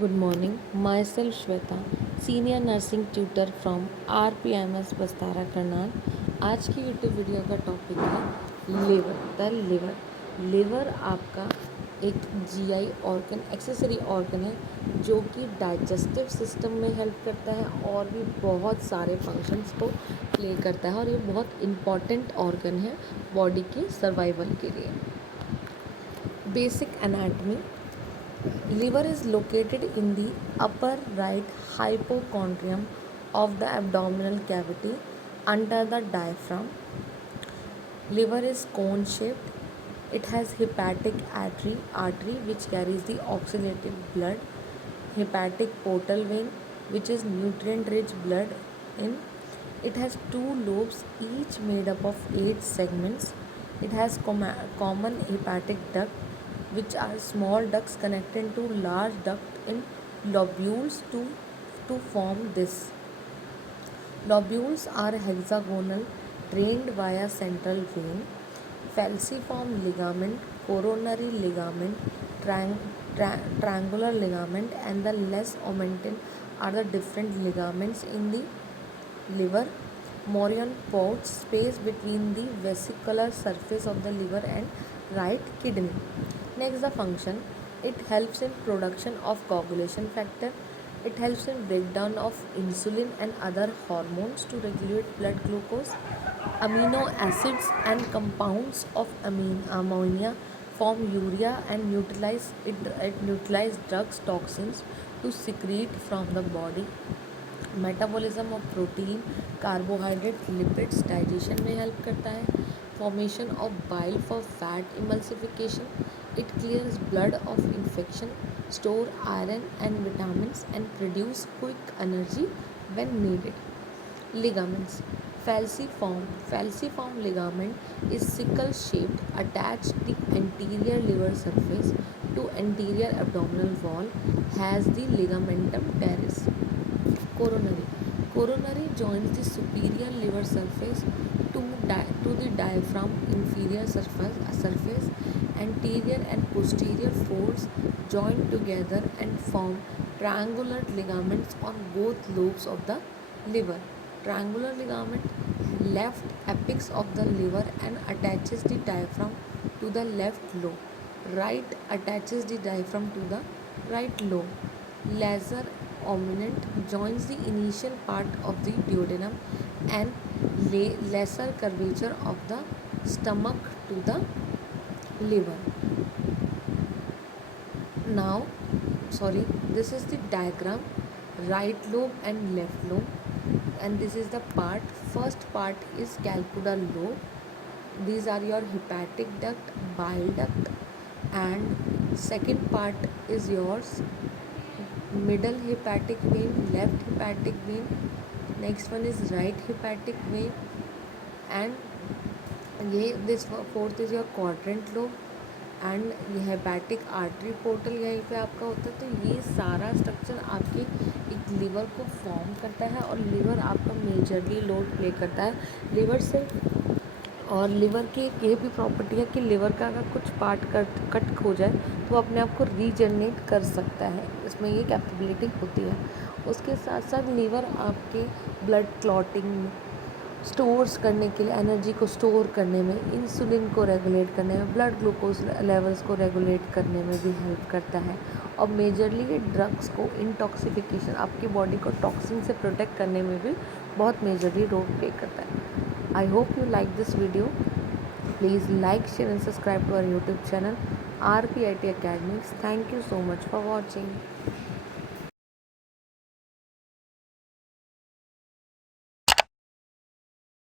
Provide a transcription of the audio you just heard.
Good morning. Myself Shweta, Senior Nursing Tutor from RPMS बस्तारा Karnal. आज की YouTube video का topic है लिवर। लिवर आपका एक जीआई ऑर्गन, एक्सेसरी ऑर्गन है जो कि डाइजेस्टिव सिस्टम में हेल्प करता है और भी बहुत सारे फंक्शंस को प्ले करता है और ये बहुत इम्पॉर्टेंट ऑर्गन है बॉडी के सर्वाइवल के लिए। Basic anatomy. Liver is located in the upper right hypochondrium of the abdominal cavity under the diaphragm. Liver is cone shaped. It has hepatic artery which carries the oxygenated blood, hepatic portal vein which is nutrient rich blood in. It has two lobes each made up of 8 segments. It has common hepatic duct which are small ducts connected to large duct in lobules to form this. Lobules are hexagonal, drained via central vein, falciform ligament, coronary ligament, triangular ligament, and the less omentin are the different ligaments in the liver. Morion pouch, space between the vesicular surface of the liver and right kidney. Next, the function. It helps in production of coagulation factor. It helps in breakdown of insulin and other hormones to regulate blood glucose. Amino acids and compounds of ammonia form urea and neutralize drugs toxins to secrete from the body. Metabolism of protein, carbohydrate, lipids digestion में help करता है. Formation of bile for fat emulsification. It clears blood of infection, store iron and vitamins and produce quick energy when needed. Ligaments. Falciform ligament is sickle shaped, attached the anterior liver surface to anterior abdominal wall, has the ligamentum teres. Coronary. Coronary joins the superior liver surface to the diaphragm inferior surface. Anterior and posterior folds join together and form triangular ligaments on both lobes of the liver. Triangular ligament left apex of the liver and attaches the diaphragm to the left lobe. Right attaches the diaphragm to the right lobe. Lesser omenant joins the initial part of the duodenum and lesser curvature of the stomach to the liver. Now, this is the diagram, right lobe and left lobe, and this is the part. First part is calcudal lobe. These are your hepatic duct, bile duct, and second part is yours middle hepatic vein, left hepatic vein. Next one is right hepatic vein, and this fourth is your quadrant lobe and hepatic artery portal यहीं पे आपका होता है. तो ये सारा structure आपके एक लिवर को फॉर्म करता है और लिवर आपका मेजरली लोड प्ले करता है लिवर से. और लिवर की एक ये भी प्रॉपर्टी है कि लिवर का अगर कुछ पार्ट कट हो जाए तो अपने आप को रीजनरेट कर सकता है, इसमें ये कैपेबिलिटी होती है. उसके साथ साथ लिवर आपके ब्लड क्लॉटिंग स्टोर्स करने के लिए, एनर्जी को स्टोर करने में, इंसुलिन को रेगुलेट करने में, ब्लड ग्लूकोज लेवल्स को रेगुलेट करने में भी हेल्प करता है. और मेजरली ये ड्रग्स को इंटॉक्सिफिकेशन, आपकी बॉडी को टॉक्सिन से प्रोटेक्ट करने में भी बहुत मेजरली रोल प्ले करता है. I hope you like this video. Please like, share and subscribe to our YouTube channel RPIT Academics. Thank you so much for watching.